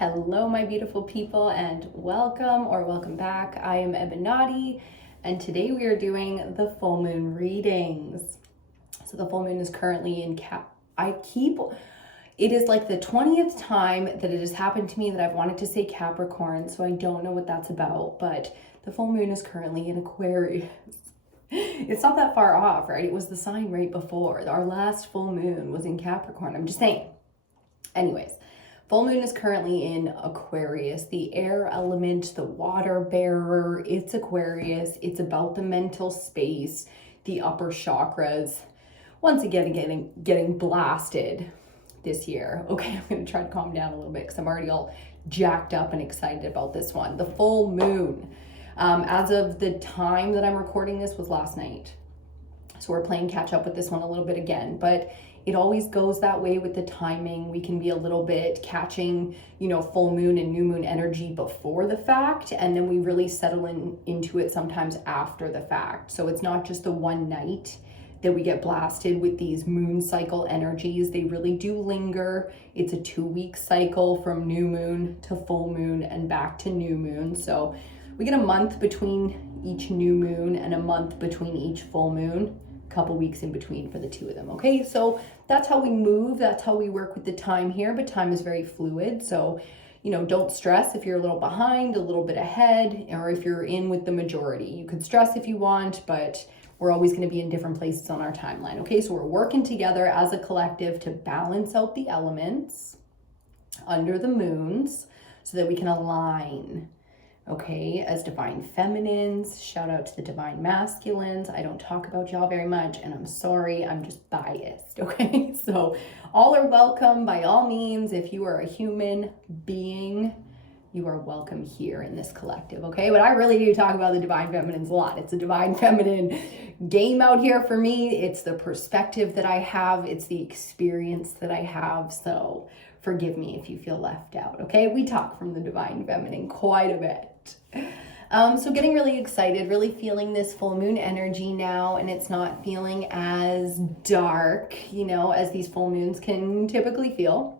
Hello, my beautiful people, and welcome or welcome back. I am EBINOTTI, and today we are doing the full moon readings. So the full moon is currently in it is like the 20th time that it has happened to me that I've wanted to say Capricorn, so I don't know what that's about, but the full moon is currently in Aquarius. It's not that far off, right? It was the sign right before. Our last full moon was in Capricorn. I'm just saying. Anyways, full moon is currently in Aquarius, the air element, the water bearer. It's Aquarius. It's about the mental space, the upper chakras. Once again, getting blasted this year. Okay, I'm going to try to calm down a little bit because I'm already all jacked up and excited about this one. The full moon. As of the time that I'm recording this was last night. So we're playing catch up with this one a little bit again, but it always goes that way with the timing. We can be a little bit catching, full moon and new moon energy before the fact, and then we really settle into it sometimes after the fact. So it's not just the one night that we get blasted with these moon cycle energies. They really do linger. It's a 2-week cycle from new moon to full moon and back to new moon. So we get a month between each new moon and a month between each full moon, a couple weeks in between for the two of them. Okay, so that's how we move. That's how we work with the time here, but time is very fluid. So, don't stress if you're a little behind, a little bit ahead, or if you're in with the majority. You could stress if you want, but we're always going to be in different places on our timeline. Okay, so we're working together as a collective to balance out the elements under the moons so that we can align. Okay, as divine feminines, shout out to the divine masculines. I don't talk about y'all very much, and I'm sorry, I'm just biased, okay? So all are welcome by all means. If you are a human being, you are welcome here in this collective, okay? But I really do talk about the divine feminines a lot. It's a divine feminine game out here for me. It's the perspective that I have. It's the experience that I have. So forgive me if you feel left out, okay? We talk from the divine feminine quite a bit. So getting really excited, really feeling this full moon energy now, and it's not feeling as dark, as these full moons can typically feel.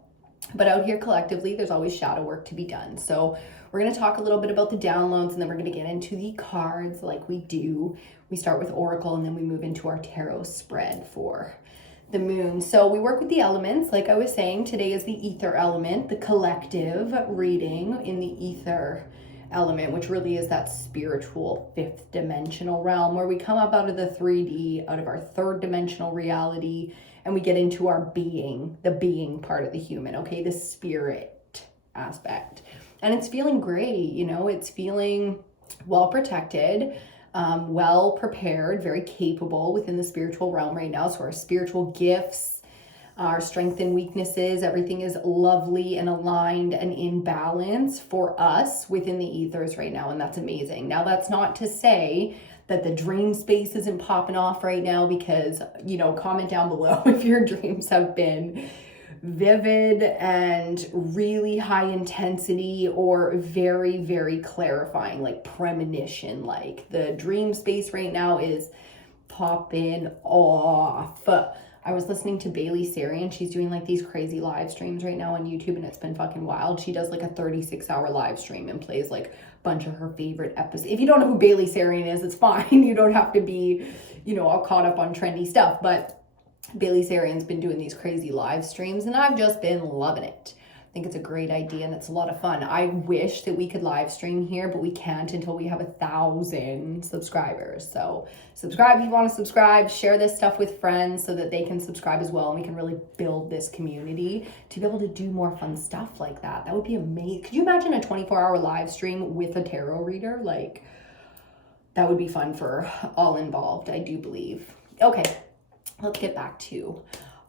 But out here collectively, there's always shadow work to be done. So we're going to talk a little bit about the downloads, and then we're going to get into the cards like we do. We start with Oracle, and then we move into our tarot spread for the moon. So we work with the elements. Like I was saying, today is the Aether element, the collective reading in the Aether element, which really is that spiritual 5th dimensional realm where we come up out of the 3D, out of our 3rd dimensional reality, and we get into our being, the being part of the human, okay, the spirit aspect. And it's feeling great, it's feeling well protected, well prepared, very capable within the spiritual realm right now. So our spiritual gifts, our strengths and weaknesses, everything is lovely and aligned and in balance for us within the ethers right now, and that's amazing. Now, that's not to say that the dream space isn't popping off right now, because, comment down below if your dreams have been vivid and really high intensity or very, very clarifying, like premonition. Like the dream space right now is popping off. I was listening to Bailey Sarian. She's doing like these crazy live streams right now on YouTube, and it's been fucking wild. She does like a 36-hour live stream and plays like a bunch of her favorite episodes. If you don't know who Bailey Sarian is, it's fine. You don't have to be, all caught up on trendy stuff. But Bailey Sarian's been doing these crazy live streams, and I've just been loving it. I think it's a great idea, and it's a lot of fun. I wish that we could live stream here, but we can't until we have 1,000 subscribers. So subscribe if you want to subscribe, share this stuff with friends so that they can subscribe as well, and we can really build this community to be able to do more fun stuff like that. That would be amazing. Could you imagine a 24-hour live stream with a tarot reader? Like, that would be fun for all involved, I do believe. Okay, let's get back to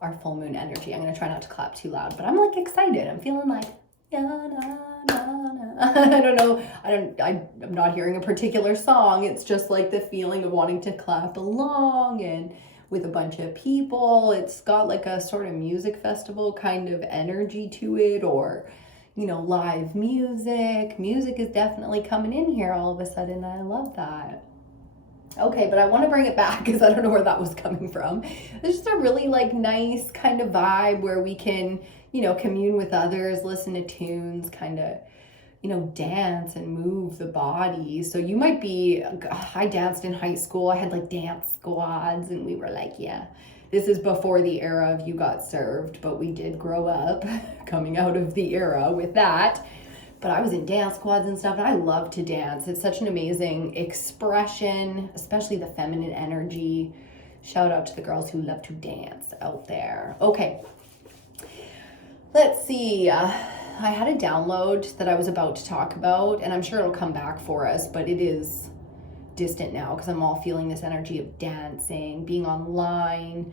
our full moon energy. I'm going to try not to clap too loud, but I'm like excited. I'm feeling like, na, na, na, na. I don't know. I'm not hearing a particular song. It's just like the feeling of wanting to clap along and with a bunch of people. It's got like a sort of music festival kind of energy to it, or, live music. Music is definitely coming in here all of a sudden. I love that. Okay, but I want to bring it back because I don't know where that was coming from. It's just a really like nice kind of vibe where we can, commune with others, listen to tunes, kind of, dance and move the body. So you might be, I danced in high school. I had like dance squads, and we were like, yeah, this is before the era of you got served, but we did grow up coming out of the era with that. But I was in dance squads and stuff, and I love to dance. It's such an amazing expression, especially the feminine energy. Shout out to the girls who love to dance out there. Okay, let's see. I had a download that I was about to talk about, and I'm sure it'll come back for us, but it is distant now because I'm all feeling this energy of dancing, being online,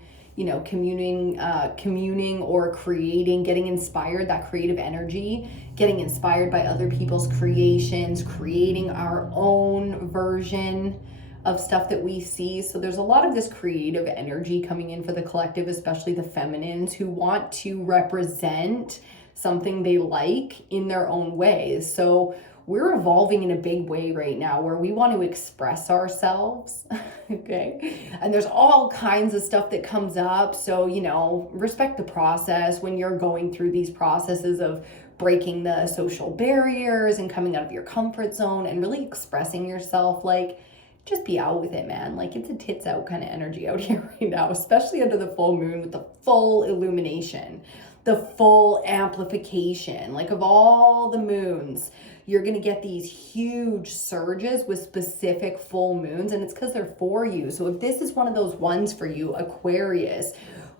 communing or creating, getting inspired, that creative energy, getting inspired by other people's creations, creating our own version of stuff that we see. So there's a lot of this creative energy coming in for the collective, especially the feminines who want to represent something they like in their own ways. So we're evolving in a big way right now where we want to express ourselves, okay? And there's all kinds of stuff that comes up. So, respect the process when you're going through these processes of breaking the social barriers and coming out of your comfort zone and really expressing yourself. Like, just be out with it, man. Like, it's a tits out kind of energy out here right now, especially under the full moon with the full illumination, the full amplification, like of all the moons. You're going to get these huge surges with specific full moons, and it's because they're for you. So if this is one of those ones for you, Aquarius,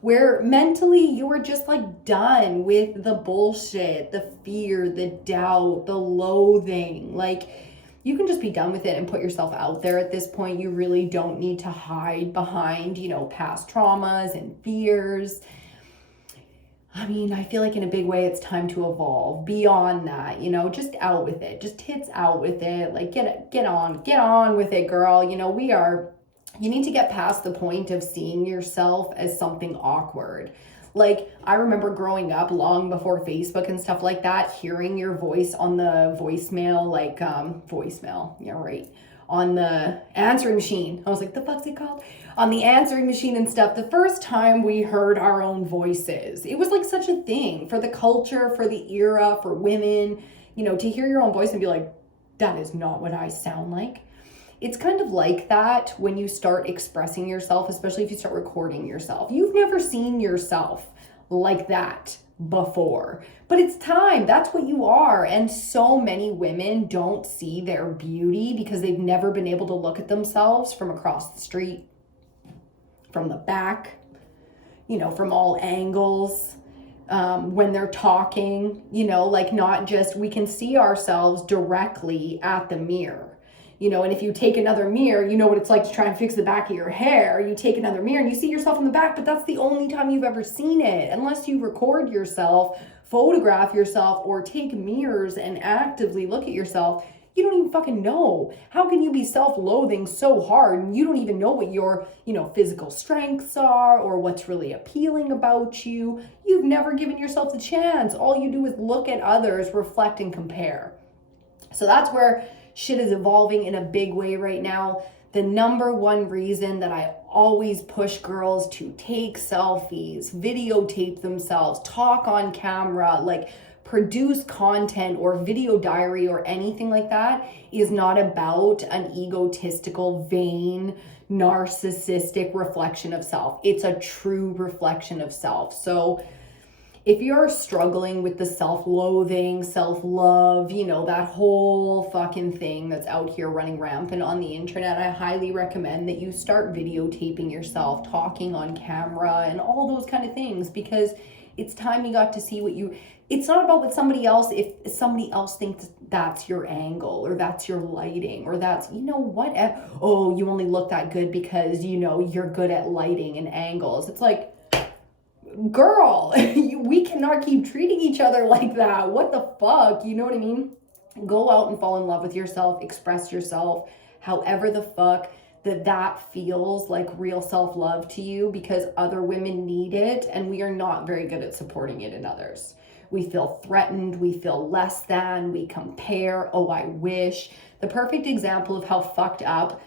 where mentally you are just like done with the bullshit, the fear, the doubt, the loathing, like you can just be done with it and put yourself out there at this point. You really don't need to hide behind, past traumas and fears. I mean, I feel like in a big way, it's time to evolve beyond that, just out with it, just tits out with it. Like, get on with it, girl. You need to get past the point of seeing yourself as something awkward. Like, I remember growing up long before Facebook and stuff like that, hearing your voice on the voicemail, on the answering machine. I was like, the fuck's it called? On the answering machine and stuff. The first time we heard our own voices, it was like such a thing for the culture, for the era, for women, to hear your own voice and be like, that is not what I sound like. It's kind of like that when you start expressing yourself, especially if you start recording yourself. You've never seen yourself like that before, but it's time. That's what you are. And so many women don't see their beauty because they've never been able to look at themselves from across the street, from the back, from all angles. When they're talking, not just, we can see ourselves directly at the mirror. And if you take another mirror, you know what it's like to try and fix the back of your hair. You take another mirror and you see yourself in the back, but that's the only time you've ever seen it. Unless you record yourself, photograph yourself, or take mirrors and actively look at yourself, you don't even fucking know. How can you be self-loathing so hard and you don't even know what your, physical strengths are or what's really appealing about you? You've never given yourself the chance. All you do is look at others, reflect, and compare. So that's where shit is evolving in a big way right now. The number one reason that I always push girls to take selfies, videotape themselves, talk on camera, like produce content or video diary or anything like that is not about an egotistical, vain, narcissistic reflection of self. It's a true reflection of self. So if you're struggling with the self-loathing, self-love, that whole fucking thing that's out here running rampant on the internet, I highly recommend that you start videotaping yourself, talking on camera, and all those kind of things, because it's time you got to see it's not about what somebody else, if somebody else thinks that's your angle, or that's your lighting, or that's, you only look that good because, you're good at lighting and angles. It's like, girl, we cannot keep treating each other like that. What the fuck? You know what I mean? Go out and fall in love with yourself, express yourself, however the fuck that feels like real self-love to you, because other women need it and we are not very good at supporting it in others. We feel threatened, we feel less than, we compare, oh, I wish. The perfect example of how fucked up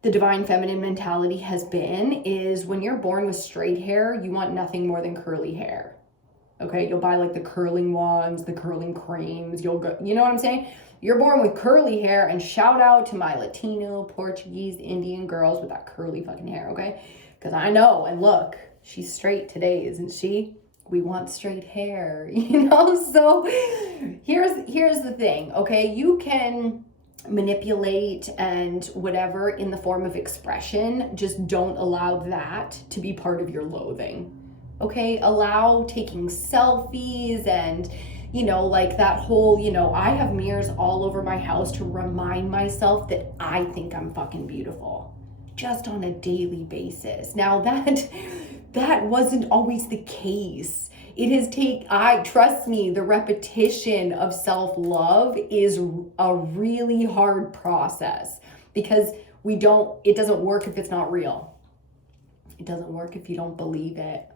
the divine feminine mentality has been is when you're born with straight hair, you want nothing more than curly hair. Okay, you'll buy like the curling wands, the curling creams, you'll go, you know what I'm saying? You're born with curly hair, and shout out to my Latino, Portuguese, Indian girls with that curly fucking hair, okay? Because I know, and look, she's straight today, isn't she? We want straight hair, you know? So here's the thing, okay? You can manipulate and whatever in the form of expression, just don't allow that to be part of your loathing. Okay, allow taking selfies and, you know, like that whole, you know, I have mirrors all over my house to remind myself that I think I'm fucking beautiful just on a daily basis. Now that wasn't always the case. It has trust me, the repetition of self-love is a really hard process, because it doesn't work if it's not real. It doesn't work if you don't believe it.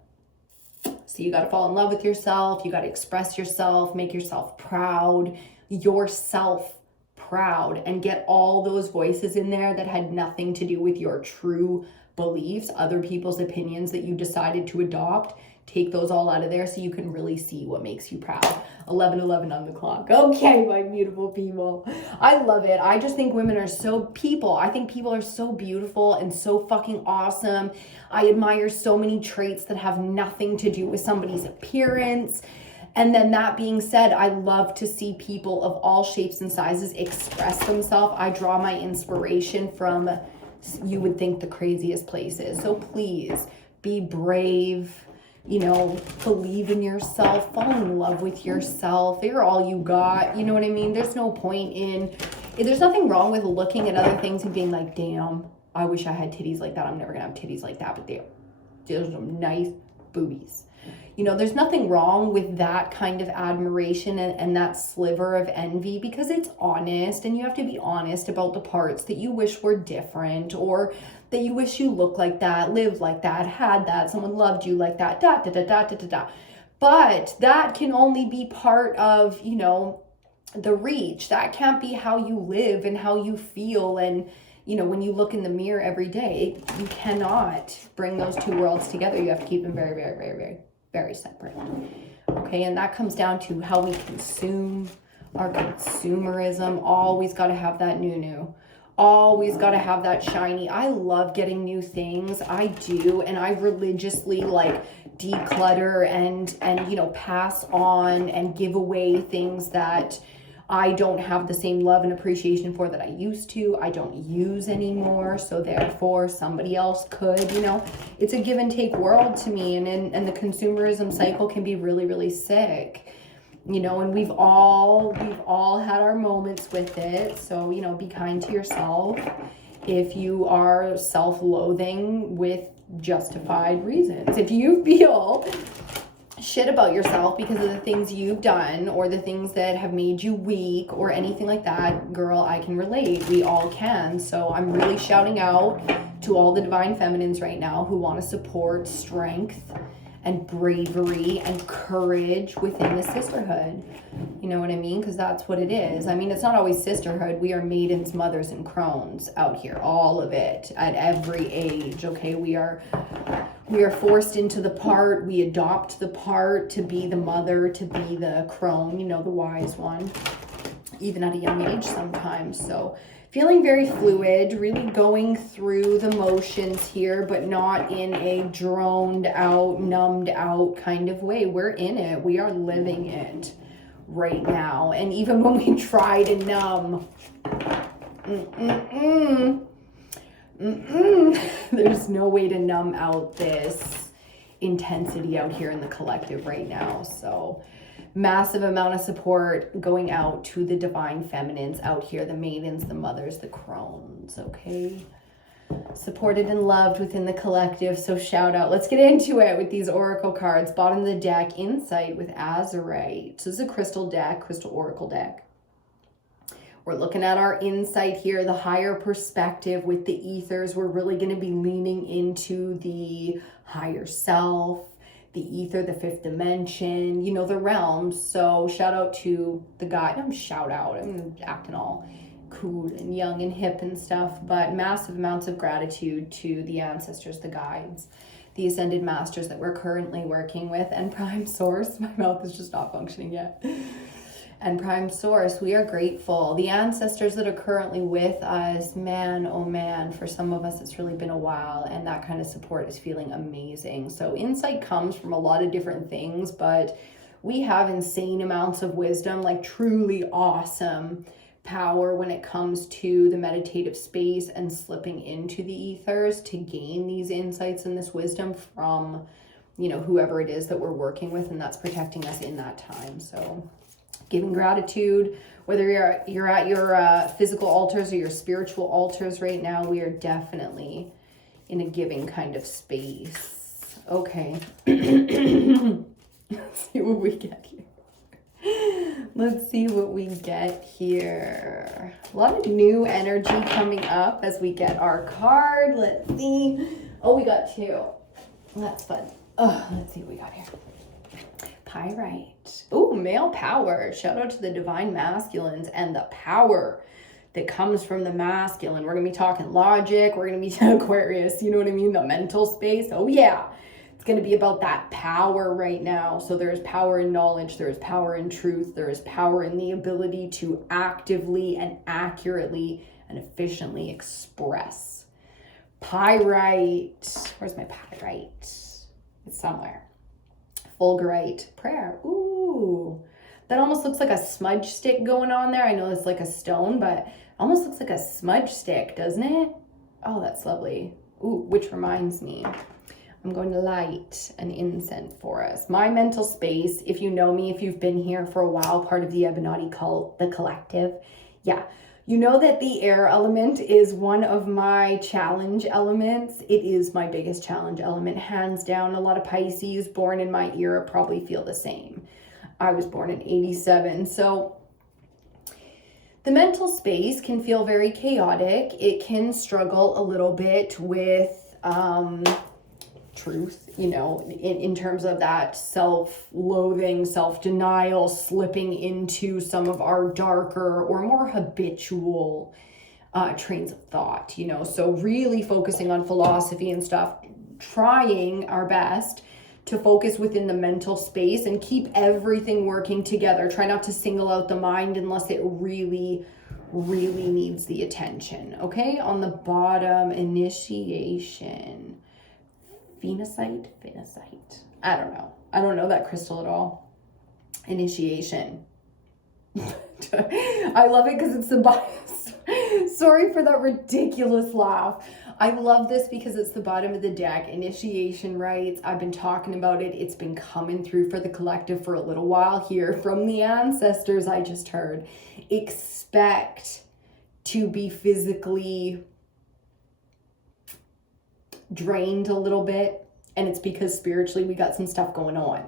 So you got to fall in love with yourself. You got to express yourself, make yourself proud, and get all those voices in there that had nothing to do with your true beliefs, other people's opinions that you decided to adopt. Take those all out of there so you can really see what makes you proud. 11:11 on the clock. Okay, my beautiful people. I love it. I just think women are I think people are so beautiful and so fucking awesome. I admire so many traits that have nothing to do with somebody's appearance. And then that being said, I love to see people of all shapes and sizes express themselves. I draw my inspiration from, you would think, the craziest places. So please be brave. You know, believe in yourself, fall in love with yourself. You're all you got. You know what I mean? There's nothing wrong with looking at other things and being like, damn, I wish I had titties like that. I'm never gonna have titties like that, but there's some nice boobies. You know, there's nothing wrong with that kind of admiration and that sliver of envy, because it's honest, and you have to be honest about the parts that you wish were different, or that you wish you looked like that, lived like that, had that, someone loved you like that, da da da da da da da. But that can only be part of, you know, the reach. That can't be how you live and how you feel. And, you know, when you look in the mirror every day, you cannot bring those two worlds together. You have to keep them very, very, very, very, very separate. Okay, and that comes down to how we consume. Our consumerism, always got to have that new. Always got to have that shiny. I love getting new things. I do. And I religiously like declutter and you know, pass on and give away things that I don't have the same love and appreciation for that I used to. I don't use anymore. So therefore somebody else could, you know. It's a give and take world to me. And the consumerism cycle can be really, really sick. You know, and we've all had our moments with it. So, you know, be kind to yourself if you are self-loathing with justified reasons. If you feel shit about yourself because of the things you've done or the things that have made you weak or anything like that, girl, I can relate. We all can. So I'm really shouting out to all the divine feminines right now who want to support strength and bravery and courage within the sisterhood. You know what I mean? Because that's what it is. I mean, it's not always sisterhood. We are maidens, mothers, and crones out here. All of it at every age. Okay, we are forced into the part. We adopt the part to be the mother, to be the crone, you know, the wise one, even at a young age sometimes. So feeling very fluid, really going through the motions here, but not in a droned out, numbed out kind of way. We're in it. We are living it right now. And even when we try to numb, there's no way to numb out this intensity out here in the collective right now. So massive amount of support going out to the divine feminines out here, the maidens, the mothers, the crones, okay? Supported and loved within the collective, so shout out. Let's get into it with these oracle cards. Bottom of the deck, Insight with Azurite. So this is a crystal deck, crystal oracle deck. We're looking at our insight here, the higher perspective with the ethers. We're really going to be leaning into the higher self, the ether, the fifth dimension, you know, the realms. So shout out to the guy. I'm acting all cool and young and hip and stuff, but massive amounts of gratitude to the ancestors, the guides, the Ascended Masters that we're currently working with, and Prime Source. My mouth is just not functioning yet. And Prime Source, we are grateful. The ancestors that are currently with us, man, oh man, for some of us, it's really been a while, and that kind of support is feeling amazing. So insight comes from a lot of different things, but we have insane amounts of wisdom, like truly awesome power when it comes to the meditative space and slipping into the ethers to gain these insights and this wisdom from, you know, whoever it is that we're working with, and that's protecting us in that time. So giving gratitude, whether you're at your physical altars or your spiritual altars right now, we are definitely in a giving kind of space. Okay. Let's see what we get here. Let's see what we get here. A lot of new energy coming up as we get our card. Let's see. Oh, we got two. That's fun. Oh, let's see what we got here. Pyrite. Oh, male power. Shout out to the divine masculines and the power that comes from the masculine. We're going to be talking logic. We're going to be Aquarius. You know what I mean? The mental space. Oh, yeah. It's going to be about that power right now. So there's power in knowledge. There's power in truth. There is power in the ability to actively and accurately and efficiently express. Pyrite. Where's my pyrite? It's somewhere. Fulgurite. Prayer. Ooh. That almost looks like a smudge stick going on there. I know it's like a stone, but it almost looks like a smudge stick, doesn't it? Oh, that's lovely. Ooh, which reminds me, I'm going to light an incense for us. My mental space, if you know me, if you've been here for a while, part of the Ebinotti cult, the collective, yeah. You know that the air element is one of my challenge elements. It is my biggest challenge element, hands down. A lot of Pisces born in my era probably feel the same. I was born in 87. So the mental space can feel very chaotic. It can struggle a little bit with truth, you know, in terms of that self-loathing, self-denial, slipping into some of our darker or more habitual trains of thought, you know. So really focusing on philosophy and stuff, trying our best to focus within the mental space and keep everything working together. Try not to single out the mind unless it really needs the attention. Okay, on the bottom, initiation. Phenocite. I don't know that crystal at all. Initiation. I love it because it's the bottom. Sorry for that ridiculous laugh. I love this because it's the bottom of the deck. Initiation rites. I've been talking about it. It's been coming through for the collective for a little while here from the ancestors. I just heard. Expect to be physically drained a little bit, and it's because spiritually we got some stuff going on.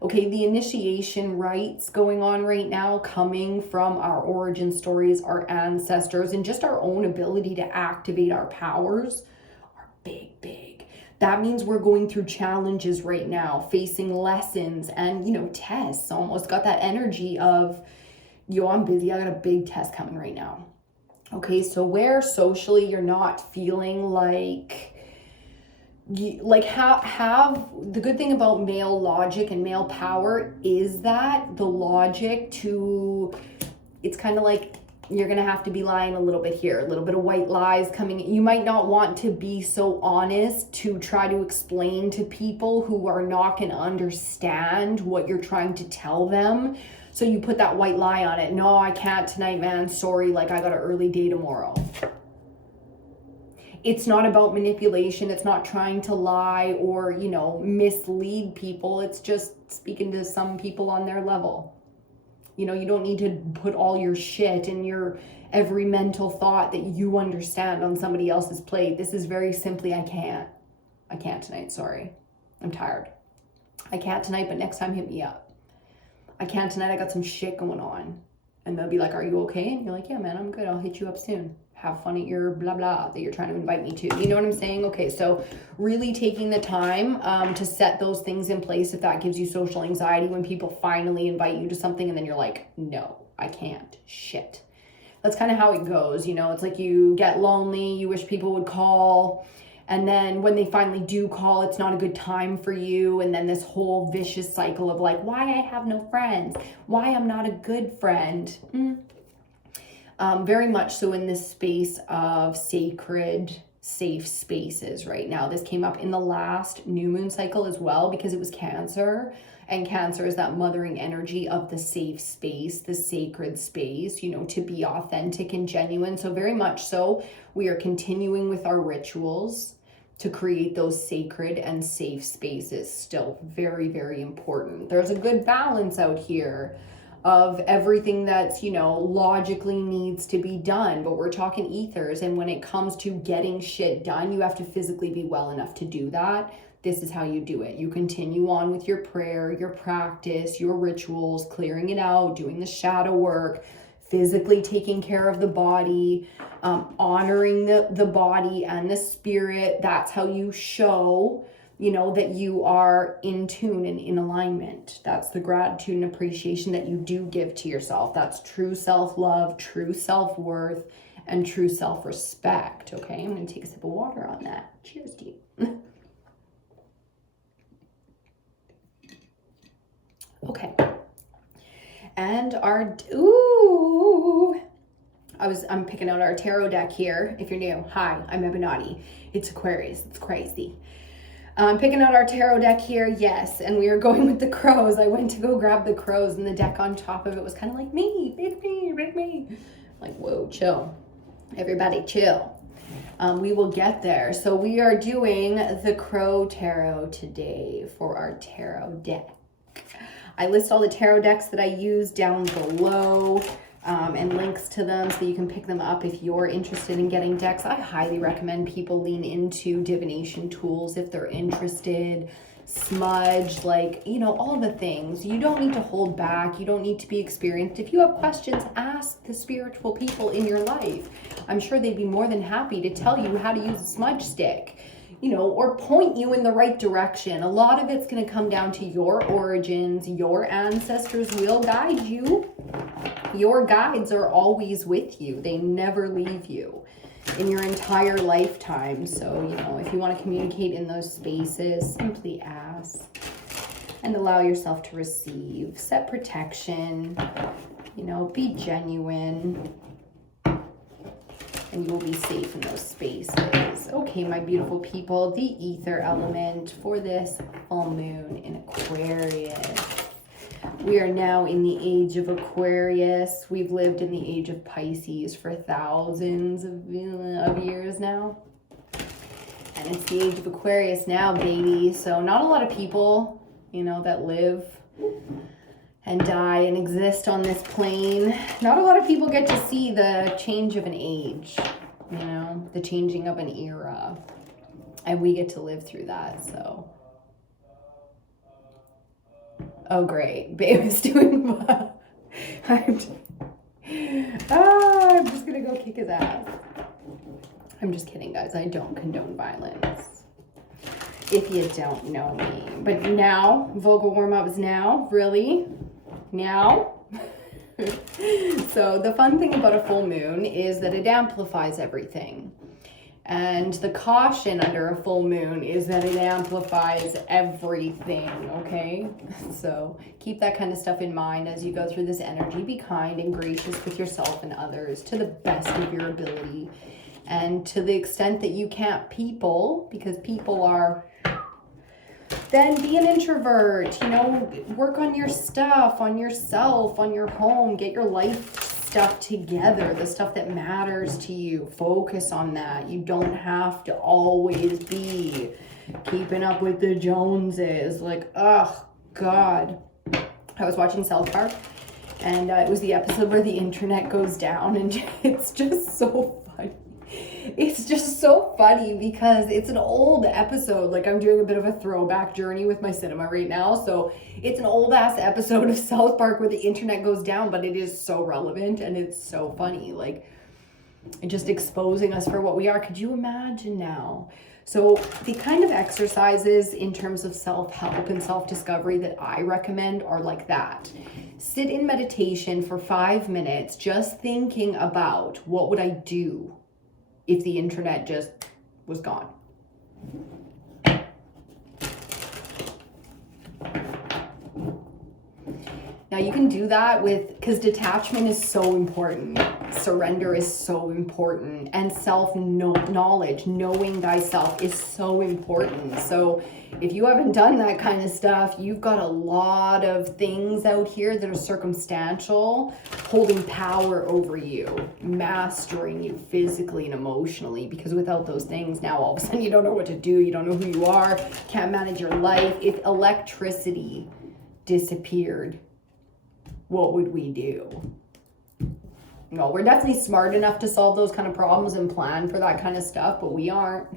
Okay, the initiation rites going on right now, coming from our origin stories, our ancestors, and just our own ability to activate our powers are big. That means we're going through challenges right now, facing lessons and, you know, tests. Almost got that energy of, yo, I'm busy, I got a big test coming right now. Okay, so where socially you're not feeling like have the good thing about male logic and male power is that the logic to, it's kind of like you're gonna have to be lying a little bit here, a little bit of white lies coming. You might not want to be so honest to try to explain to people who are not gonna understand what you're trying to tell them. So you put that white lie on it. No, I can't tonight, man. Sorry, like I got an early day tomorrow. It's not about manipulation. It's not trying to lie or, you know, mislead people. It's just speaking to some people on their level. You know, you don't need to put all your shit and your every mental thought that you understand on somebody else's plate. This is very simply, I can't tonight. Sorry. I'm tired. I can't tonight, but next time hit me up. I can't tonight. I got some shit going on. And they'll be like, are you okay? And you're like, yeah, man, I'm good. I'll hit you up soon. Have fun at your blah, blah, that you're trying to invite me to. You know what I'm saying? Okay, so really taking the time to set those things in place if that gives you social anxiety when people finally invite you to something and then you're like, no, I can't. Shit. That's kind of how it goes. You know, it's like you get lonely, you wish people would call, And then when they finally do call, it's not a good time for you. And then this whole vicious cycle of like, why I have no friends, why I'm not a good friend. Very much so in this space of sacred, safe spaces right now. This came up in the last new moon cycle as well, because it was Cancer, and Cancer is that mothering energy of the safe space, the sacred space, you know, to be authentic and genuine. So very much so, we are continuing with our rituals to create those sacred and safe spaces. Still very, very important. There's a good balance out here of everything that's, you know, logically needs to be done, but we're talking ethers, and when it comes to getting shit done, you have to physically be well enough to do that. This is how you do it. You continue on with your prayer, your practice, your rituals, clearing it out, doing the shadow work, physically taking care of the body, honoring the body and the spirit. That's how you show, you know, that you are in tune and in alignment. That's the gratitude and appreciation that you do give to yourself. That's true self-love, true self-worth, and true self-respect. Okay, I'm going to take a sip of water on that. Cheers to you. Okay. And our, I'm picking out our tarot deck here. If you're new, hi, I'm Ebinotti. It's Aquarius, it's crazy. I'm picking out our tarot deck here, yes, and we are going with the crows. I went to go grab the crows, and the deck on top of it was kind of like, me, pick me, pick me. Like, whoa, chill. Everybody chill. We will get there. So we are doing the Crow Tarot today for our tarot deck. I list all the tarot decks that I use down below, and links to them so you can pick them up if you're interested in getting decks. I highly recommend people lean into divination tools if they're interested. Smudge, like, you know, all the things. You don't need to hold back. You don't need to be experienced. If you have questions, ask the spiritual people in your life. I'm sure they'd be more than happy to tell you how to use a smudge stick, you know, or point you in the right direction. A lot of it's going to come down to your origins. Your ancestors will guide you. Your guides are always with you. They never leave you in your entire lifetime. So, you know, if you want to communicate in those spaces, simply ask and allow yourself to receive. Set protection, you know, be genuine, and you will be safe in those spaces. Okay, my beautiful people, the ether element for this full moon in Aquarius. We are now in the age of Aquarius. We've lived in the age of Pisces for thousands of years now. And it's the age of Aquarius now, baby. So not a lot of people, you know, that live and die and exist on this plane. Not a lot of people get to see the change of an age, you know, the changing of an era. And we get to live through that, so. Oh, great. Babe is doing well. I'm just going to go kick his ass. I'm just kidding, guys. I don't condone violence. If you don't know me. But now, vocal warm-ups now? Really? Now? So the fun thing about a full moon is that it amplifies everything. And the caution under a full moon is that it amplifies everything, okay? So keep that kind of stuff in mind as you go through this energy. Be kind and gracious with yourself and others to the best of your ability. And to the extent that you can't people, because people are, then be an introvert, you know, work on your stuff, on yourself, on your home, get your life stuff together, the stuff that matters to you. Focus on that. You don't have to always be keeping up with the Joneses. Like, oh God. I was watching South Park, and it was the episode where the internet goes down, and it's just so funny. It's just so funny because it's an old episode. Like, I'm doing a bit of a throwback journey with my cinema right now. So it's an old ass episode of South Park where the internet goes down, but it is so relevant and it's so funny. Like, just exposing us for what we are. Could you imagine now? So the kind of exercises in terms of self-help and self-discovery that I recommend are like that. Sit in meditation for 5 minutes, just thinking about what would I do if the internet just was gone. Now you can do that because detachment is so important. Surrender is so important. And self-knowledge, knowing thyself, is so important. So if you haven't done that kind of stuff, you've got a lot of things out here that are circumstantial, holding power over you, mastering you physically and emotionally. Because without those things, now all of a sudden you don't know what to do. You don't know who you are, can't manage your life. If electricity disappeared, what would we do? No, we're definitely smart enough to solve those kind of problems and plan for that kind of stuff, but we aren't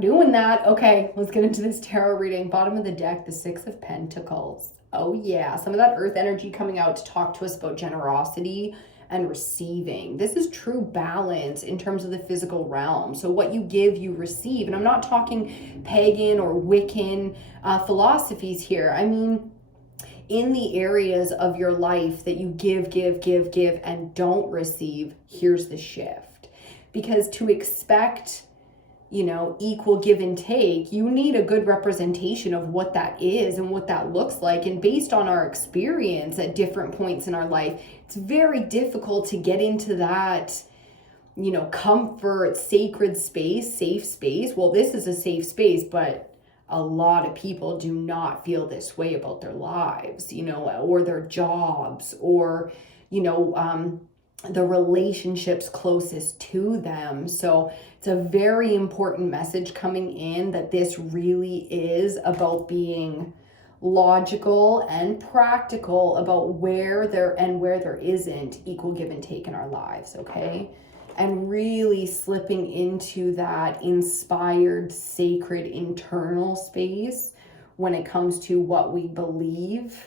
doing that. Okay, let's get into this tarot reading. Bottom of the deck, the Six of Pentacles. Oh yeah, some of that earth energy coming out to talk to us about generosity and receiving. This is true balance in terms of the physical realm. So what you give, you receive. And I'm not talking pagan or Wiccan philosophies here. I mean, in the areas of your life that you give, and don't receive, here's the shift. Because to expect, equal give and take, you need a good representation of what that is and what that looks like. And based on our experience at different points in our life, it's very difficult to get into that, comfort, sacred space, safe space. Well, this is a safe space, but a lot of people do not feel this way about their lives, or their jobs, or, the relationships closest to them. So it's a very important message coming in that this really is about being logical and practical about where there isn't equal give and take in our lives, okay? And really slipping into that inspired, sacred, internal space when it comes to what we believe.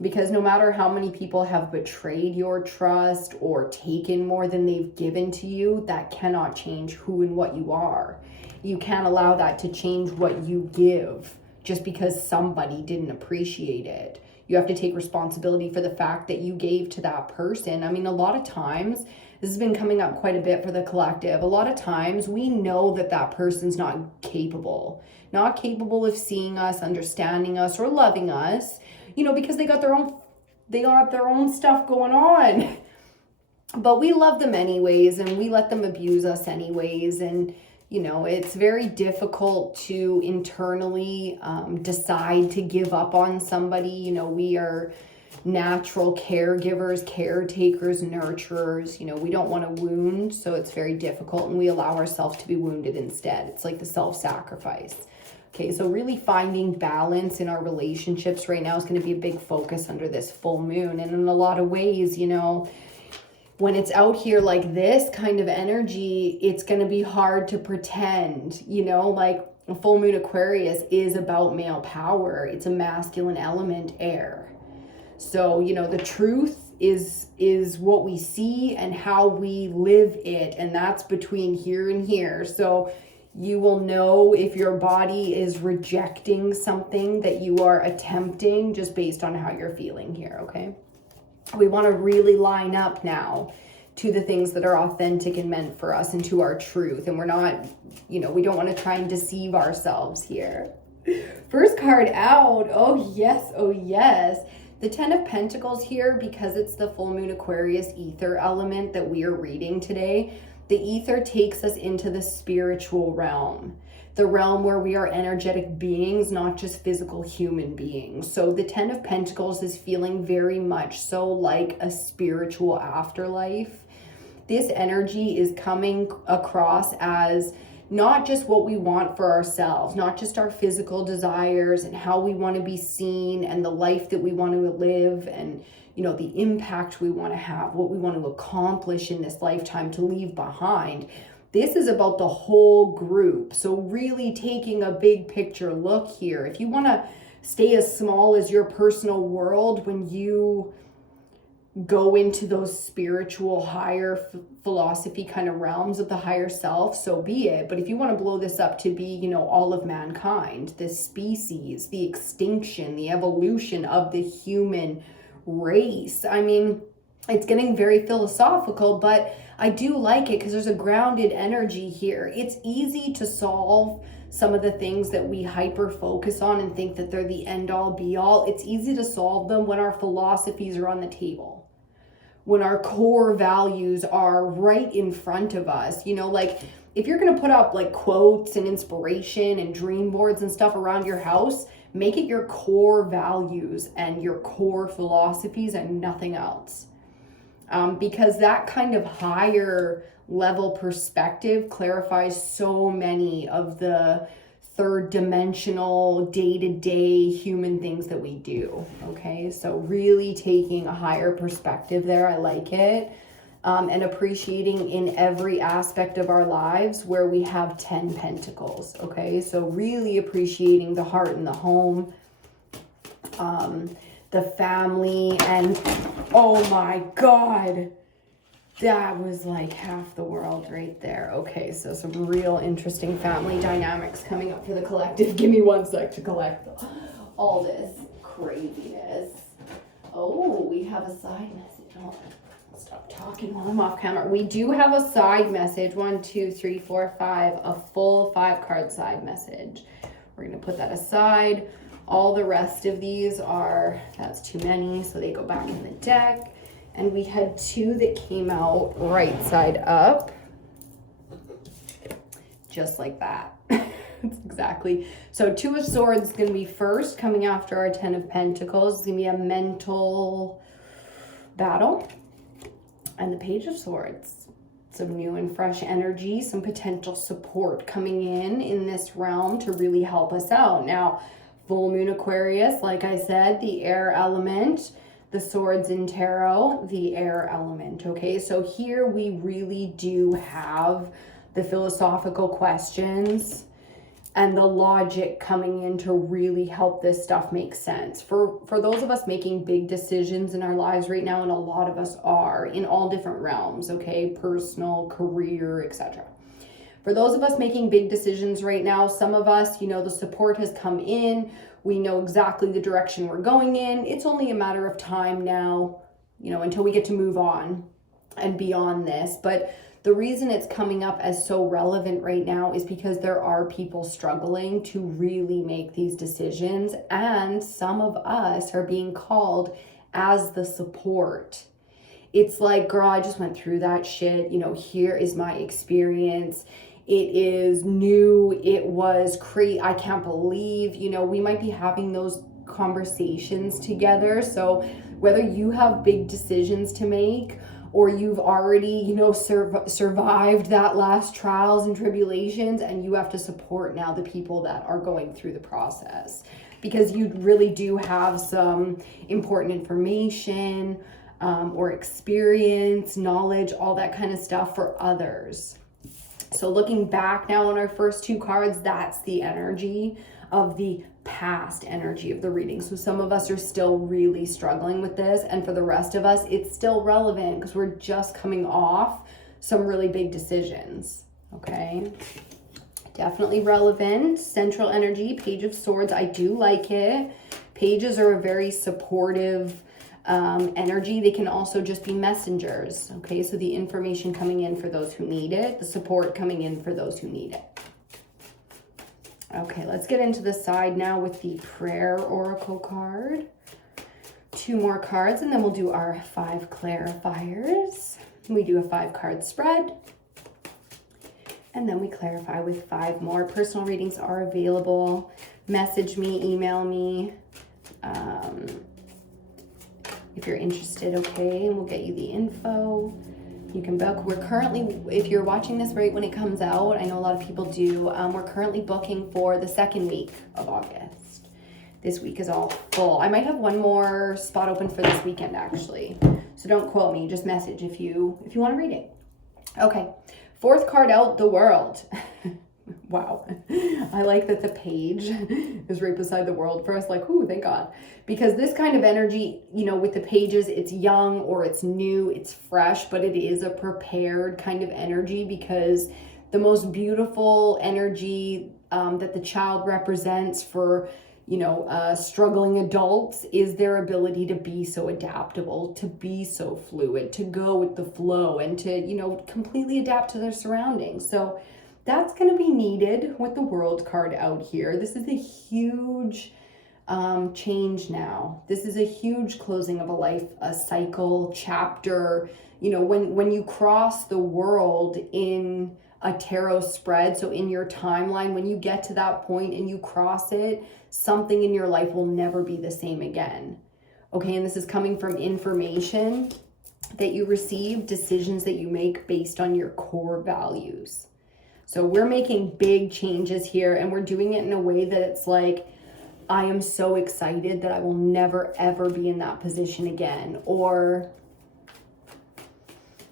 Because no matter how many people have betrayed your trust or taken more than they've given to you, that cannot change who and what you are. You can't allow that to change what you give just because somebody didn't appreciate it. You have to take responsibility for the fact that you gave to that person. I mean, a lot of times, this has been coming up quite a bit for the collective. A lot of times we know that that person's not capable of seeing us, understanding us, or loving us, because they got their own stuff going on. But we love them anyways, and we let them abuse us anyways. And, it's very difficult to internally decide to give up on somebody. We are natural caregivers, caretakers, nurturers. We don't want to wound, so it's very difficult, and we allow ourselves to be wounded instead. It's like the self-sacrifice. Okay, so really finding balance in our relationships right now is going to be a big focus under this full moon. And in a lot of ways, when it's out here like this kind of energy, it's going to be hard to pretend, like a full moon Aquarius is about male power. It's a masculine element, air. So, the truth is what we see and how we live it. And that's between here and here. So you will know if your body is rejecting something that you are attempting just based on how you're feeling here, okay? We want to really line up now to the things that are authentic and meant for us and to our truth. And we're not, we don't want to try and deceive ourselves here. First card out. Oh, yes. The Ten of Pentacles here, because it's the full moon Aquarius ether element that we are reading today. The ether takes us into the spiritual realm, the realm where we are energetic beings, not just physical human beings. So the Ten of Pentacles is feeling very much so like a spiritual afterlife. This energy is coming across as not just what we want for ourselves, not just our physical desires and how we want to be seen and the life that we want to live and the impact we want to have, what we want to accomplish in this lifetime to leave behind. This is about the whole group. So really taking a big picture look here. If you want to stay as small as your personal world when you go into those spiritual higher philosophy kind of realms of the higher self, so be it. But if you want to blow this up to be, all of mankind, the species, the extinction, the evolution of the human race, I mean, It's getting very philosophical, but I do like it because there's a grounded energy here. It's easy to solve some of the things that we hyper focus on and think that they're the end all be all. It's easy to solve them when our philosophies are on the table, when our core values are right in front of us. You know, like if you're going to put up like quotes and inspiration and dream boards and stuff around your house, make it your core values and your core philosophies and nothing else. Because that kind of higher level perspective clarifies so many of the third dimensional day-to-day human things that we do. Okay, so really taking a higher perspective there, I like it. And appreciating in every aspect of our lives where we have 10 pentacles. Okay, so really appreciating the heart and the home, the family, and oh my God, that was like half the world right there. Okay, so some real interesting family dynamics coming up for the collective. Give me 1 sec to collect all this craziness. Oh, we have a side message. Oh, stop talking while I'm off camera. We do have a side message. 1, 2, 3, 4, 5. A full 5-card side message. We're going to put that aside. All the rest of these are, that's too many, so they go back in the deck. And we had 2 that came out right side up. Just like that. Exactly. So 2 of Swords is going to be first, coming after our 10 of Pentacles. It's going to be a mental battle. And the Page of Swords. Some new and fresh energy, some potential support coming in this realm to really help us out. Now, full moon Aquarius, like I said, the air element. The Swords in Tarot, the air element. Okay, so here we really do have the philosophical questions and the logic coming in to really help this stuff make sense. For those of us making big decisions in our lives right now, and a lot of us are in all different realms, okay, personal, career, etc. For those of us making big decisions right now, some of us, you know, the support has come in. We know exactly the direction we're going in. It's only a matter of time now, you know, until we get to move on and beyond this. But the reason it's coming up as so relevant right now is because there are people struggling to really make these decisions. And some of us are being called as the support. It's like, girl, I just went through that shit. You know, here is my experience. It is new. It was crazy. I can't believe, you know, we might be having those conversations together. So whether you have big decisions to make or you've already, you know, survived that last trials and tribulations, and you have to support now the people that are going through the process, because you really do have some important information or experience, knowledge, all that kind of stuff for others. So looking back now on our first 2 cards, that's the energy of the past energy of the reading. So some of us are still really struggling with this, and for the rest of us, it's still relevant because we're just coming off some really big decisions, okay? Definitely relevant. Central energy, Page of Swords, I do like it. Pages are a very supportive energy. They can also just be messengers, okay? So the information coming in for those who need it, the support coming in for those who need it. Okay, let's get into the side now with the prayer oracle card. 2 more cards, and then we'll do our 5 clarifiers. We do a 5-card spread, and then we clarify with 5 more. Personal readings are available. Message me, email me, if you're interested, okay? And we'll get you the info. You can book. We're currently, if you're watching this right when it comes out, I know a lot of people do, we're currently booking for the 2nd week of August. This week is all full. I might have 1 more spot open for this weekend, actually. So don't quote me, just message if you want to read it. Okay, 4th card out, the World. Wow. I like that the page is right beside the world for us. Like, ooh, thank God. Because this kind of energy, you know, with the pages, it's young or it's new, it's fresh, but it is a prepared kind of energy, because the most beautiful energy that the child represents for struggling adults is their ability to be so adaptable, to be so fluid, to go with the flow, and to, completely adapt to their surroundings. So that's going to be needed with the World card out here. This is a huge change now. This is a huge closing of a life, a cycle, chapter. When you cross the World in a tarot spread, so in your timeline, when you get to that point and you cross it, something in your life will never be the same again. Okay, and this is coming from information that you receive, decisions that you make based on your core values. So we're making big changes here, and we're doing it in a way that it's like, I am so excited that I will never ever be in that position again, or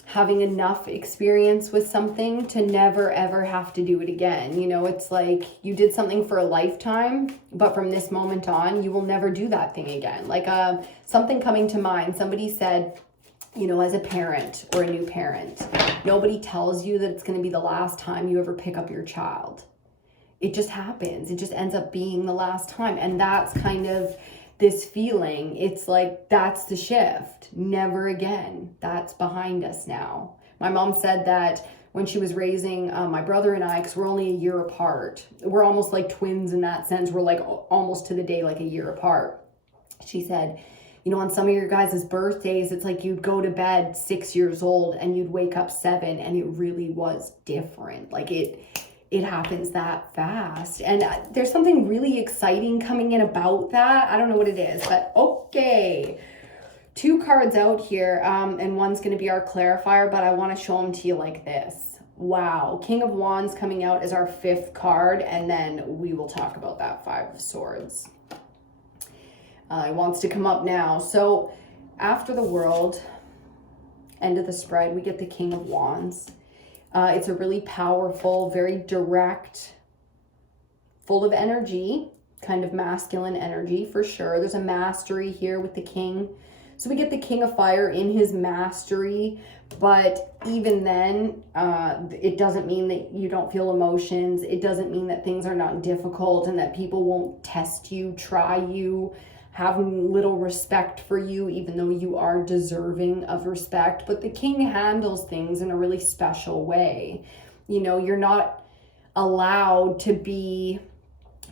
having enough experience with something to never ever have to do it again. It's like you did something for a lifetime, but from this moment on, you will never do that thing again. Like something coming to mind, somebody said, as a parent or a new parent, nobody tells you that it's going to be the last time you ever pick up your child. It just happens. It just ends up being the last time. And that's kind of this feeling. It's like, that's the shift. Never again. That's behind us now. My mom said that when she was raising my brother and I, because we're only a year apart. We're almost like twins in that sense. We're like almost to the day, like a year apart. She said, on some of your guys' birthdays, it's like you'd go to bed 6 years old and you'd wake up 7, and it really was different. Like it happens that fast. And there's something really exciting coming in about that. I don't know what it is, but okay. 2 cards out here, and one's going to be our clarifier, but I want to show them to you like this. Wow. King of Wands coming out is our 5th card, and then we will talk about that 5 of Swords. It wants to come up now. So after the World, end of the spread, we get the King of Wands. It's a really powerful, very direct, full of energy, kind of masculine energy for sure. There's a mastery here with the King. So we get the King of Fire in his mastery, but even then, it doesn't mean that you don't feel emotions. It doesn't mean that things are not difficult and that people won't test you, try you, have little respect for you, even though you are deserving of respect. But the King handles things in a really special way. You're not allowed to be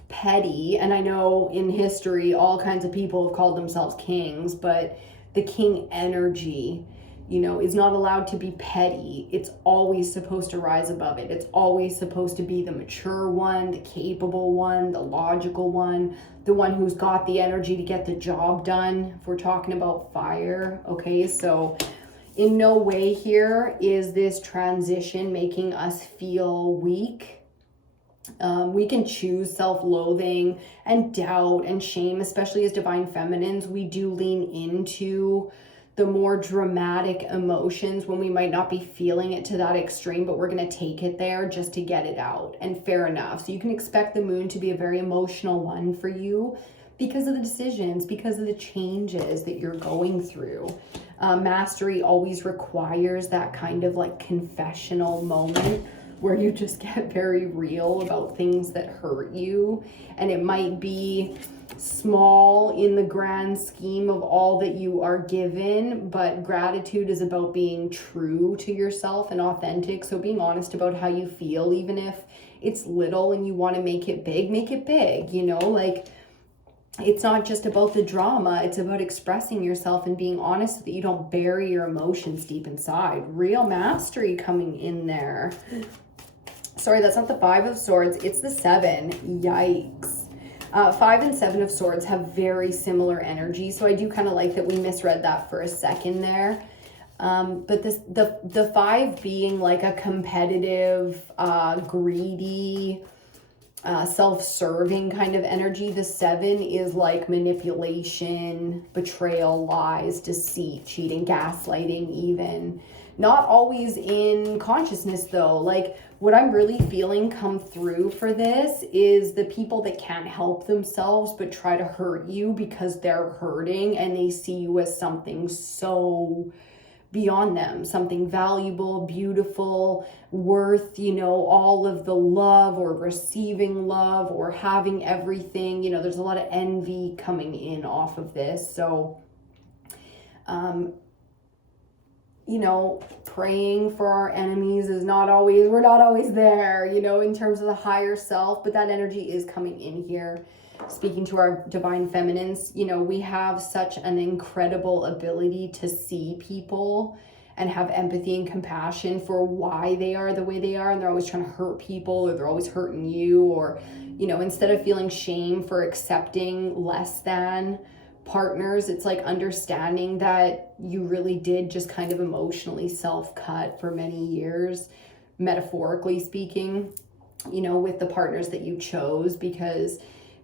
petty. And I know in history, all kinds of people have called themselves kings, but the King energy, is not allowed to be petty. It's always supposed to rise above it. It's always supposed to be the mature one, the capable one, the logical one, the one who's got the energy to get the job done. If we're talking about fire, okay? So in no way here is this transition making us feel weak. We can choose self-loathing and doubt and shame, especially as divine feminines. We do lean into the more dramatic emotions when we might not be feeling it to that extreme, but we're going to take it there just to get it out. And fair enough. So you can expect the moon to be a very emotional one for you because of the decisions, because of the changes that you're going through. Mastery always requires that kind of like confessional moment where you just get very real about things that hurt you. And it might be small in the grand scheme of all that you are given, but gratitude is about being true to yourself and authentic. So being honest about how you feel, even if it's little and you want to make it big, like it's not just about the drama. It's about expressing yourself and being honest so that you don't bury your emotions deep inside. Real mastery coming in there. Sorry, that's not the 5 of Swords. It's the 7. Yikes. 5 and 7 of Swords have very similar energy. So I do kind of like that we misread that for a second there. But the 5 being like a competitive, greedy, self-serving kind of energy. The 7 is like manipulation, betrayal, lies, deceit, cheating, gaslighting even. Not always in consciousness though. Like what I'm really feeling come through for this is the people that can't help themselves but try to hurt you because they're hurting and they see you as something so beyond them, something valuable, beautiful, worth, you know, all of the love, or receiving love, or having everything. You know, there's a lot of envy coming in off of this. So, you know, praying for our enemies is not always, we're not always there, you know, in terms of the higher self, but that energy is coming in here. Speaking to our divine feminines, you know, we have such an incredible ability to see people and have empathy and compassion for why they are the way they are, and they're always trying to hurt people, or they're always hurting you, or, you know, instead of feeling shame for accepting less than partners, it's like understanding that you really did just kind of emotionally self-cut for many years, metaphorically speaking, you know, with the partners that you chose, because,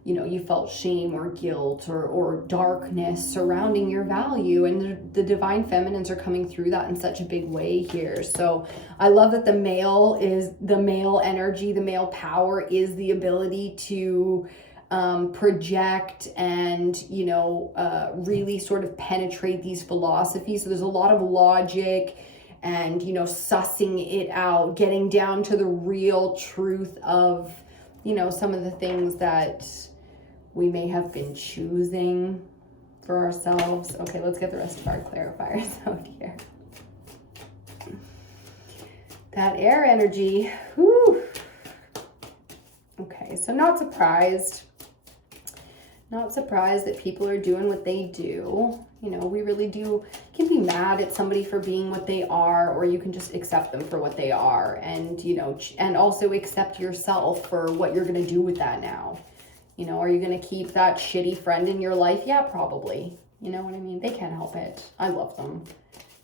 you know, you felt shame or guilt or darkness surrounding your value. And the divine feminines are coming through that in such a big way here. So I love that the male energy, the male power is the ability to project and, you know, really sort of penetrate these philosophies. So there's a lot of logic and, you know, sussing it out, getting down to the real truth of, you know, some of the things that we may have been choosing for ourselves. Okay, let's get the rest of our clarifiers out here. That air energy, whew. Okay, so not surprised that people are doing what they do. You know, we really can be mad at somebody for being what they are, or you can just accept them for what they are, and, you know, and also accept yourself for what you're going to do with that now. You know, are you going to keep that shitty friend in your life? Yeah, probably. You know what I mean? They can't help it. I love them.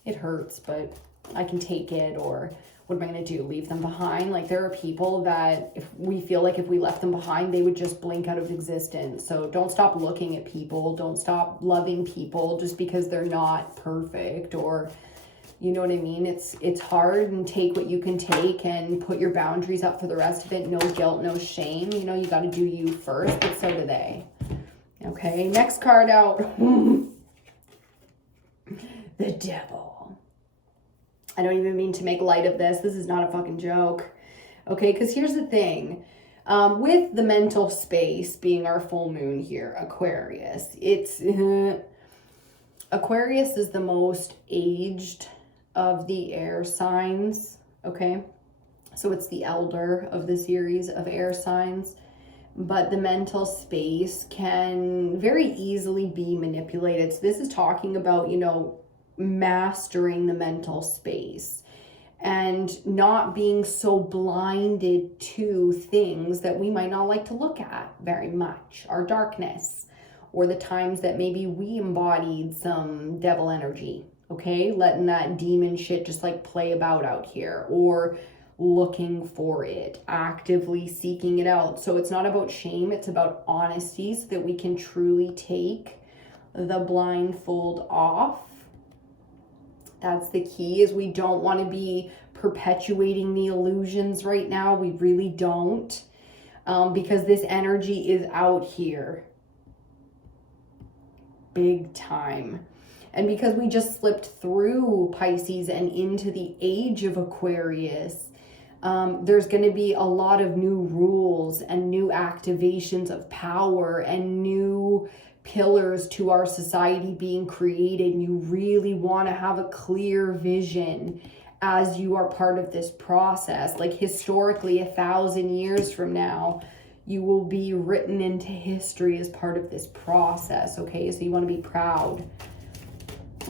It hurts, but I can take it. Or what am I going to do? Leave them behind? Like, there are people that if we feel like if we left them behind, they would just blink out of existence. So don't stop looking at people. Don't stop loving people just because they're not perfect, or, you know what I mean? It's hard, and take what you can take and put your boundaries up for the rest of it. No guilt, no shame. You know, you got to do you first, but so do they. Okay, next card out. The devil. I don't even mean to make light of this. This is not a fucking joke. Okay, because here's the thing. With the mental space being our full moon here, Aquarius, Aquarius is the most aged of the air signs, okay? So it's the elder of the series of air signs, but the mental space can very easily be manipulated. So this is talking about, you know, mastering the mental space and not being so blinded to things that we might not like to look at very much, our darkness, or the times that maybe we embodied some devil energy, okay? Letting that demon shit just like play about out here, or looking for it, actively seeking it out. So it's not about shame, it's about honesty, so that we can truly take the blindfold off. That's the key, is we don't want to be perpetuating the illusions right now. We really don't, because this energy is out here big time. And because we just slipped through Pisces and into the age of Aquarius, there's going to be a lot of new rules and new activations of power and new pillars to our society being created. And you really want to have a clear vision as you are part of this process. Like, historically, 1,000 years from now, you will be written into history as part of this process, okay? So you want to be proud.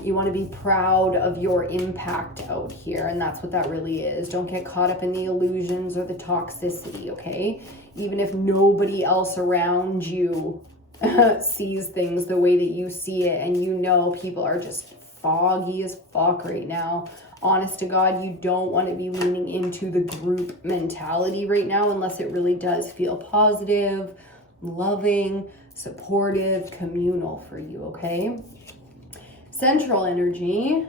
You want to be proud of your impact out here, and that's what that really is. Don't get caught up in the illusions or the toxicity, okay? Even if nobody else around you sees things the way that you see it, and you know people are just foggy as fuck right now. Honest to God, you don't want to be leaning into the group mentality right now unless it really does feel positive, loving, supportive, communal for you, okay? Central energy,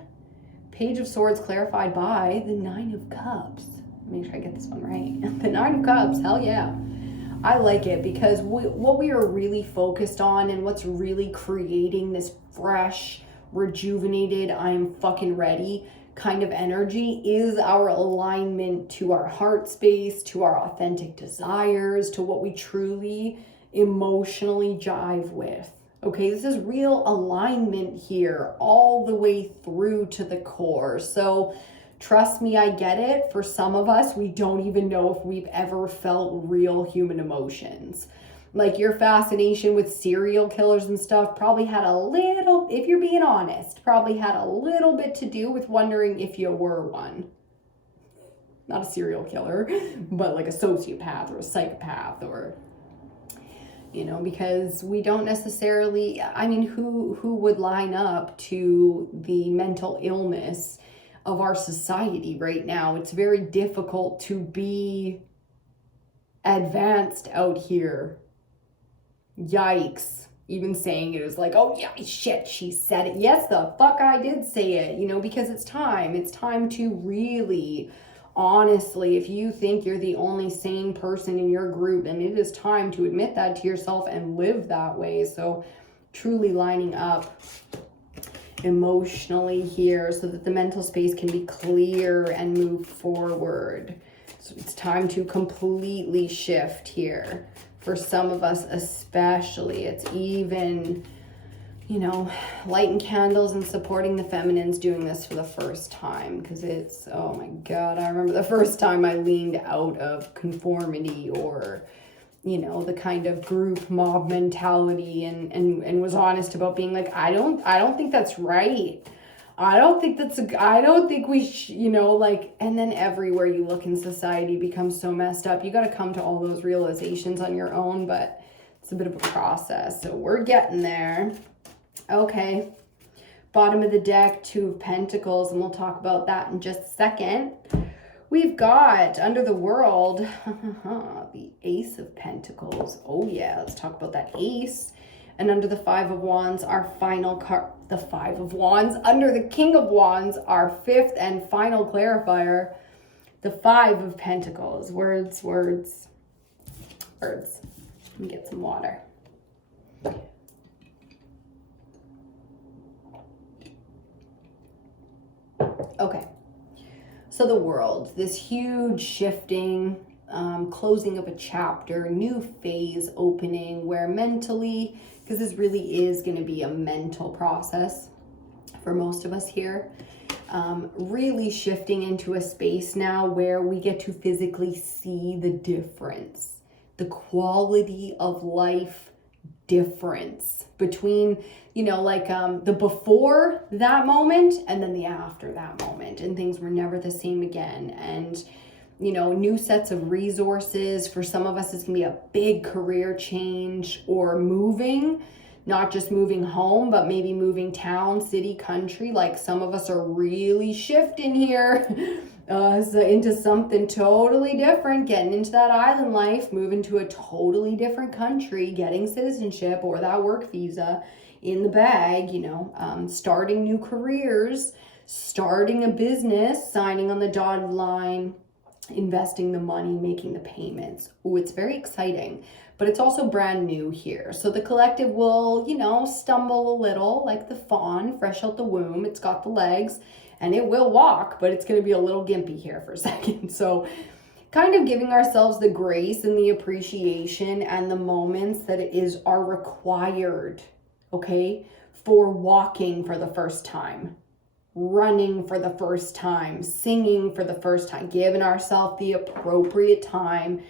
Page of Swords clarified by the Nine of Cups. Make sure I get this one right. The Nine of Cups, hell yeah. I like it because what we are really focused on, and what's really creating this fresh rejuvenated, I am fucking ready kind of energy is our alignment to our heart space, to our authentic desires, to what we truly emotionally jive with. Okay, this is real alignment here all the way through to the core. So trust me, I get it. For some of us, we don't even know if we've ever felt real human emotions. Like your fascination with serial killers and stuff probably had a little, if you're being honest, probably had a little bit to do with wondering if you were one. Not a serial killer, but like a sociopath or a psychopath, or, you know, because we don't necessarily, I mean, who would line up to the mental illness of our society right now? It's very difficult to be advanced out here. Yikes. Even saying it was like, oh yeah, shit, she said it. Yes, the fuck I did say it, you know, because it's time to really, honestly, if you think you're the only sane person in your group, and it is time to admit that to yourself and live that way. So truly lining up emotionally here so that the mental space can be clear and move forward. So it's time to completely shift here. For some of us especially, it's even, you know, lighting candles and supporting the feminines doing this for the first time, because it's, oh my God, I remember the first time I leaned out of conformity or, you know, the kind of group mob mentality and was honest about being like, I don't think that's right. I don't think we you know, like, and then everywhere you look in society becomes so messed up. You got to come to all those realizations on your own, but it's a bit of a process. So we're getting there. Okay. Bottom of the deck, 2 of Pentacles, and we'll talk about that in just a second. We've got under the world, the Ace of Pentacles. Oh yeah, let's talk about that Ace. And under the 5 of Wands, our final card, the 5 of Wands. Under the King of Wands, our 5th and final clarifier, the 5 of Pentacles. Words. Let me get some water. Okay. So the world, this huge shifting, closing of a chapter, new phase opening where mentally, because this really is going to be a mental process for most of us here, really shifting into a space now where we get to physically see the difference, the quality of life difference between, you know, like the before that moment and then the after that moment, and things were never the same again. And you know, new sets of resources. For some of us, it's gonna be a big career change, or moving, not just moving home, but maybe moving town, city, country. Like some of us are really shifting here so into something totally different, getting into that island life, moving to a totally different country, getting citizenship or that work visa in the bag, you know, starting new careers, starting a business, signing on the dotted line, investing the money, making the payments. Oh, it's very exciting, but it's also brand new here. So the collective will, you know, stumble a little like the fawn fresh out the womb. It's got the legs and it will walk, but it's going to be a little gimpy here for a second. So kind of giving ourselves the grace and the appreciation and the moments that are required, okay, for walking for the first time, running for the first time, singing for the first time, giving ourselves the appropriate time,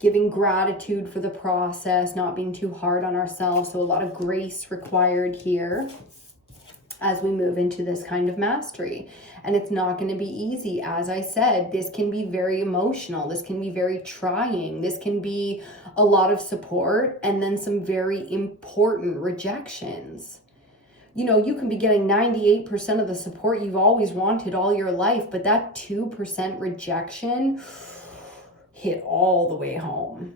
giving gratitude for the process, not being too hard on ourselves. So a lot of grace required here as we move into this kind of mastery. And it's not going to be easy. As I said, this can be very emotional. This can be very trying. This can be a lot of support and then some very important rejections. You know, you can be getting 98% of the support you've always wanted all your life, but that 2% rejection hit all the way home.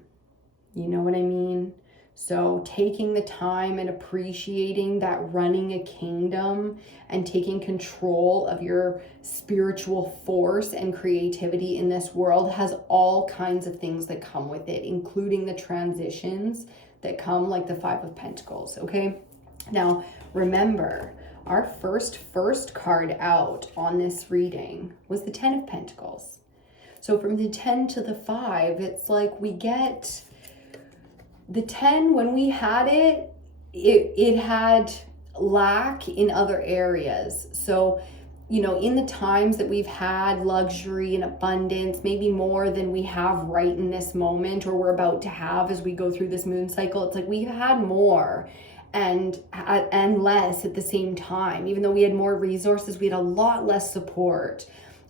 You know what I mean? So taking the time and appreciating that running a kingdom and taking control of your spiritual force and creativity in this world has all kinds of things that come with it, including the transitions that come, like the 5 of Pentacles, okay? Now, remember, our first card out on this reading was the 10 of Pentacles. So from the 10 to the 5, it's like we get the 10, when we had it, it had lack in other areas. So, you know, in the times that we've had luxury and abundance, maybe more than we have right in this moment, or we're about to have as we go through this moon cycle, it's like we've had more and less at the same time. Even though we had more resources, we had a lot less support,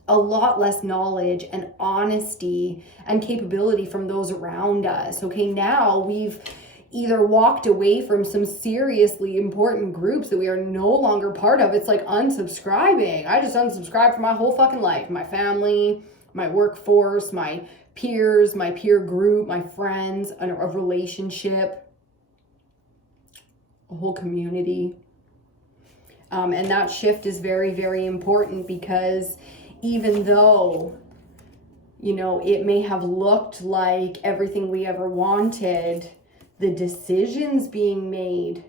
a lot less knowledge and honesty and capability from those around us. Okay, now we've either walked away from some seriously important groups that we are no longer part of. It's like unsubscribing. I just unsubscribed for my whole fucking life. My family, my workforce, my peers, my peer group, my friends, a relationship, a whole community. And that shift is very, very important, because even though, you know, it may have looked like everything we ever wanted, the decisions being made,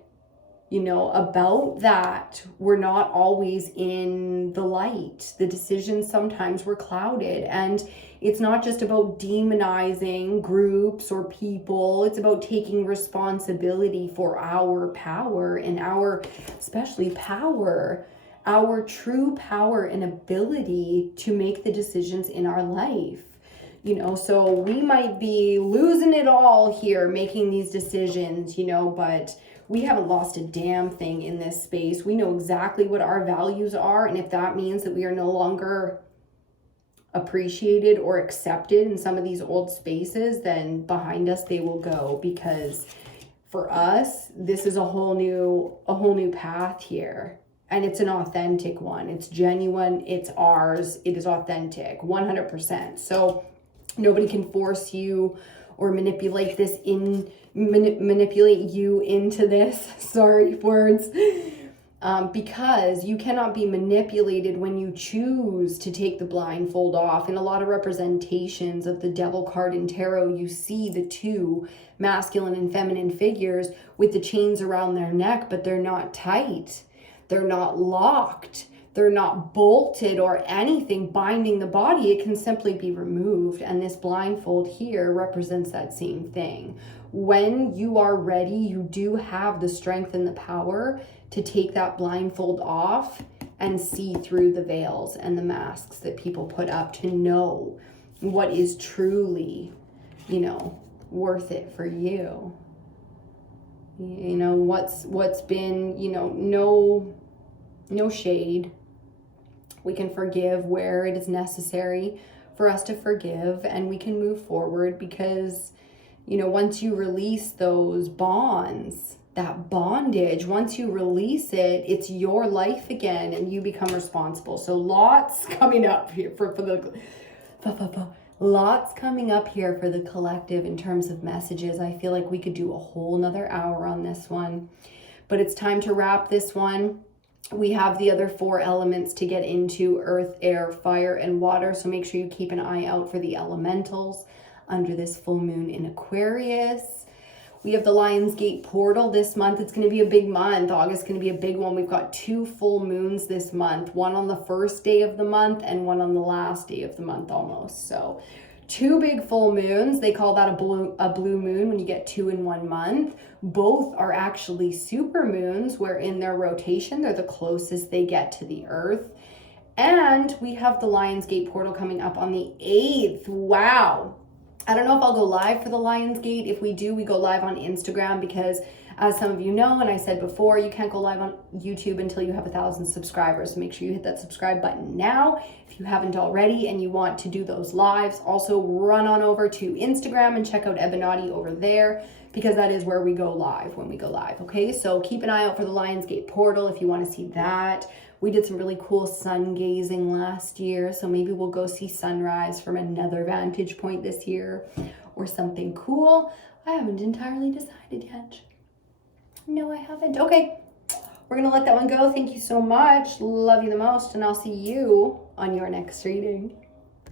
you know, about that were not always in the light. The decisions sometimes were clouded. And it's not just about demonizing groups or people. It's about taking responsibility for our power and our, especially power, our true power and ability to make the decisions in our life. You know, so we might be losing it all here making these decisions, you know, but we haven't lost a damn thing in this space. We know exactly what our values are. And if that means that we are no longer appreciated or accepted in some of these old spaces, then behind us they will go. Because for us, this is a whole new path here. And it's an authentic one. It's genuine. It's ours. It is authentic, 100%. So nobody can force you or manipulate manipulate you into this. Sorry, words. Because you cannot be manipulated when you choose to take the blindfold off. In a lot of representations of the Devil card in tarot, you see the two masculine and feminine figures with the chains around their neck, but they're not tight. They're not locked. They're not bolted or anything binding the body. It can simply be removed. And this blindfold here represents that same thing. When you are ready, you do have the strength and the power to take that blindfold off and see through the veils and the masks that people put up, to know what is truly, you know, worth it for you. You know, what's been, you know, no shade. We can forgive where it is necessary for us to forgive, and we can move forward, because, you know, once you release those bonds, that bondage, once you release it, it's your life again and you become responsible. So lots coming up here for the lots coming up here for the collective in terms of messages. I feel like we could do a whole nother hour on this one, but it's time to wrap this one. We have the other 4 elements to get into: earth, air, fire, and water. So make sure you keep an eye out for the elementals under this full moon in Aquarius. We have the Lionsgate portal this month. It's going to be a big month. August is going to be a big one. We've got 2 full moons this month, one on the first day of the month and one on the last day of the month almost. So 2 big full moons. They call that a blue moon when you get 2 in 1 month. Both are actually super moons, where in their rotation, they're the closest they get to the earth. And we have the Lionsgate portal coming up on the 8th. Wow. I don't know if I'll go live for the Lionsgate. If we do, we go live on Instagram, because as some of you know, and I said before, you can't go live on YouTube until you have 1,000 subscribers. So make sure you hit that subscribe button now if you haven't already and you want to do those lives. Also, run on over to Instagram and check out EBINOTTI over there, because that is where we go live when we go live. Okay, so keep an eye out for the Lionsgate portal if you want to see that. We did some really cool sun gazing last year, so maybe we'll go see sunrise from another vantage point this year or something cool. I haven't entirely decided yet. No, I haven't. Okay, we're going to let that one go. Thank you so much. Love you the most, and I'll see you on your next reading.